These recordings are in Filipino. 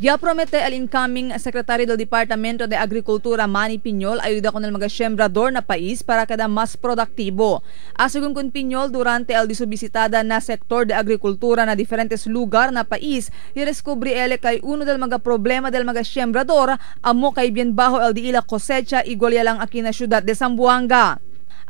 Ya promete el incoming Secretary del Departamento de Agricultura Manny Piñol ayuda con el mga sembrador na país para kada mas produktibo. Asugon con Piñol durante el disubisitada na sektor de agrikultura na diferentes lugar na país, irescubri ele kay uno del mga problema del mga sembrador amo kay bien bajo el di ila cosecha igual ya lang aquí na syudad de Zamboanga.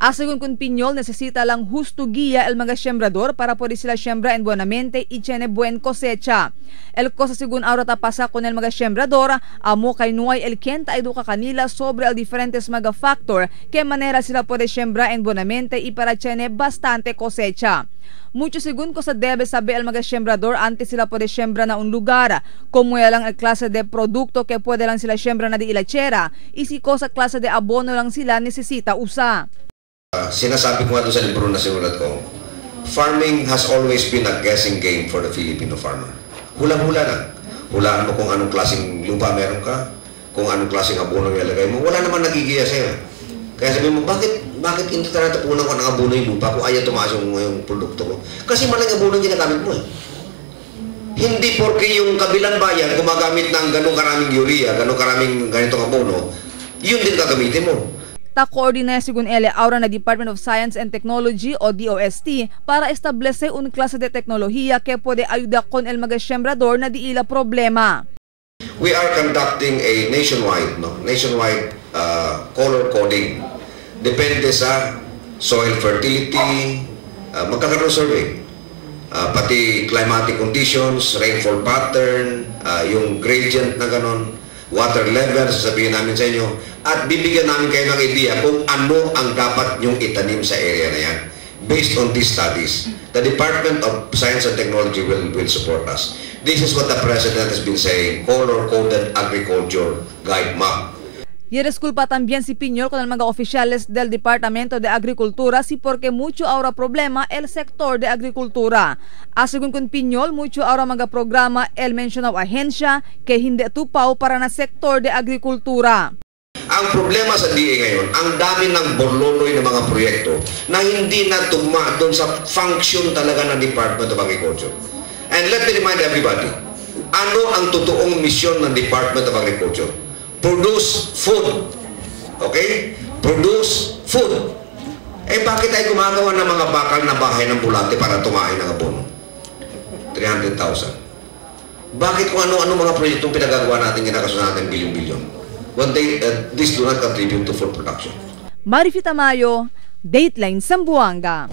Asugon con Piñol, necesita lang justo guía el mga sembrador para poder sila siembra en buenamente y tiene buen cosecha. El cosa según ahora pasa con el mga sembrador, amo kay nuay el kenta educa kanila sobre el diferentes mga factor que manera sila puede siembra en buenamente y para tiene bastante cosecha. Mucho según cosa debe saber el mga sembrador antes sila puede siembra na un lugar, como lang el klase de produkto que puede lang sila siembra na di ilachera, y si cosa klase de abono lang sila necesita usa. Sinasabi ko nga doon sa libro na sinulat ko, farming has always been a guessing game for the Filipino farmer. Hula-hula lang. Hulaan mo kung anong klaseng lupa meron ka, kung anong klaseng abono ilalagay mo. Wala naman nagigiya sa'yo. Kaya sabi mo, bakit hindi tatapunan ko ng abono yung lupa kung ayaw tumaas yung produkto ko? Kasi malang abono yung ginagamit mo eh. Hindi porke yung kabilang bayan gumagamit ng ganong karaming urea, ganong karaming ganitong abono, yun din gagamitin mo. Coordina según ele ahora na Department of Science and Technology o DOST para establece un clase de tecnología que puede ayudar con el mga sembrador na di ila problema. We are conducting a nationwide color coding. Depende sa soil fertility, magkakaroon survey. Pati climatic conditions, rainfall pattern, yung gradient na ganon, water level, sasabihin namin sa inyo, at bibigyan namin kayo ng idea kung ano ang dapat nyong itanim sa area na yan. Based on these studies, the Department of Science and Technology will support us. This is what the President has been saying, color-coded agriculture guide map. Y disculpa también si Piñol con el mga oficiales del Departamento de Agricultura si porque mucho ahora problema el sector de agricultura. Asugon con Piñol, mucho ahora mga programa el mencionado ahensya que hindi tupaw para na sektor de agrikultura. Ang problema sa DA ngayon, ang dami ng borloloy ng mga proyekto na hindi na tugma doon sa function talaga ng Department of Agriculture. And let me remind everybody, ano ang totoong misyon ng Department of Agriculture? Produce food. Okay? Produce food. Eh bakit tayo gumagawa ng mga bakal na bahay ng bulate para tumahin ng abono? 300,000. Bakit kung ano-ano mga proyektong pinagagawa natin, ginakasunod natin bilyon-bilyon? When these do not contribute to food production. Marifita Mayo, Dateline Zamboanga.